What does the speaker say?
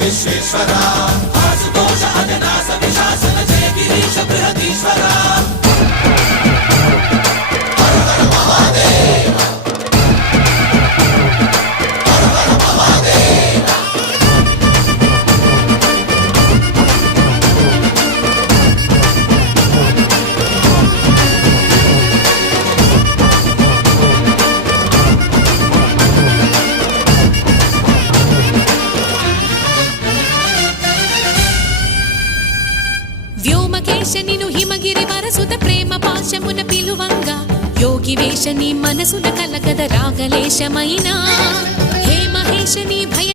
విశ్వేశ్వరా ఆశుతోష అజనాస విశాసన జయ గిరీశ బృహదీశ్వరా హర హర మహాదేవ హర హర మహాదేవ వ్యోమకేశనిను హిమగిరి వరసుత ప్రేమ పాశమున పిలువంగా యోగి వేషని మనసున కలకద రాగలేశమైనా హే మహేశని భయ